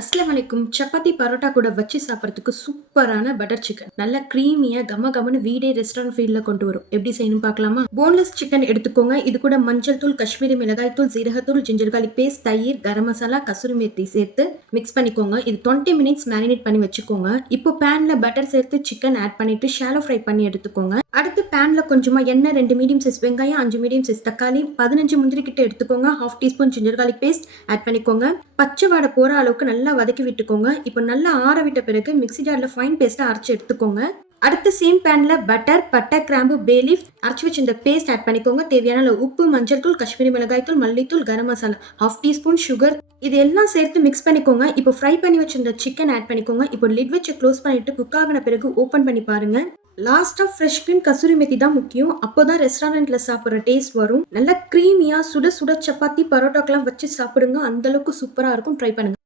அஸ்லாம் வலைக்கும் சப்பாத்தி பரோட்டா கூட வச்சு சாப்பிட்றதுக்கு சூப்பரான பட்டர் சிக்கன். நல்ல க்ரீமியாக கம கமன்னு வீடே ரெஸ்டாரண்ட் ஃபீல்டில் கொண்டு வரும். எப்படி செய்யணும் பார்க்கலாமா? போன்லெஸ் சிக்கன் எடுத்துக்கோங்க. இது கூட மஞ்சள் தூள் காஷ்மீரி மிளகாய் தூள் சீரகத்தூள் ஜிஞ்சர் பேஸ்ட் தயிர் கரம் மசாலா கசூரி மேத்தி சேர்த்து மிக்ஸ் பண்ணிக்கோங்க. இது டுவெண்ட்டி மினிட்ஸ் மேரினேட் பண்ணி வச்சுக்கோங்க. இப்போ பேனில் பட்டர் சேர்த்து சிக்கன் ஆட் பண்ணிட்டு ஷாலோ ஃப்ரை பண்ணி எடுத்துக்கோங்க. அடுத்து பேனில் கொஞ்சமாக எண்ணெய் ரெண்டு மீடியம் சைஸ் வெங்காயம் அஞ்சு மீடியம் சைஸ் தக்காளி பதினஞ்சு முந்திரி கிட்ட எடுத்துக்கோங்க. Half teaspoon ginger garlic paste add பண்ணிக்கோங்க. பச்சை வாடை போகிற அளவுக்கு நல்லா வதக்கி விட்டுக்கோங்க. இப்போ நல்லா ஆற விட்ட பிறகு மிக்ஸி ஜாரில் ஃபைன் பேஸ்ட்டை அரைச்சு எடுத்துக்கோங்க. அடுத்து சேம் பேனில் பட்டர் பட்டை கிராம்பு பேலீஃப் அரைச்சு வச்சு இந்த பேஸ்ட் ஆட் பண்ணிக்கோங்க. தேவையான உப்பு மஞ்சள் தூள் காஷ்மீரி மிளகாய் தூள் மல்லித்தூள் garam masala half teaspoon sugar இது எல்லாம் சேர்த்து மிக்ஸ் பண்ணிக்கோங்க. இப்போ ஃப்ரை பண்ணி வச்சிருந்த சிக்கன் ஆட் பண்ணிக்கோங்க. இப்போ லிட் வச்சு க்ளோஸ் பண்ணிட்டு குக் ஆகின பிறகு ஓப்பன் பண்ணி பாருங்க. லாஸ்ட்டாக ஃப்ரெஷ் க்ரீம் கசூரி மெத்தி தான் முக்கியம் அப்போ தான் ரெஸ்டாரண்ட்டில் சாப்பிட்ற டேஸ்ட் வரும் நல்லா க்ரீமியாக சுட சுட சப்பாத்தி பரோட்டாக்கெலாம் வச்சு சாப்பிடுங்க அந்தளவுக்கு சூப்பராக இருக்கும் ட்ரை பண்ணுங்கள்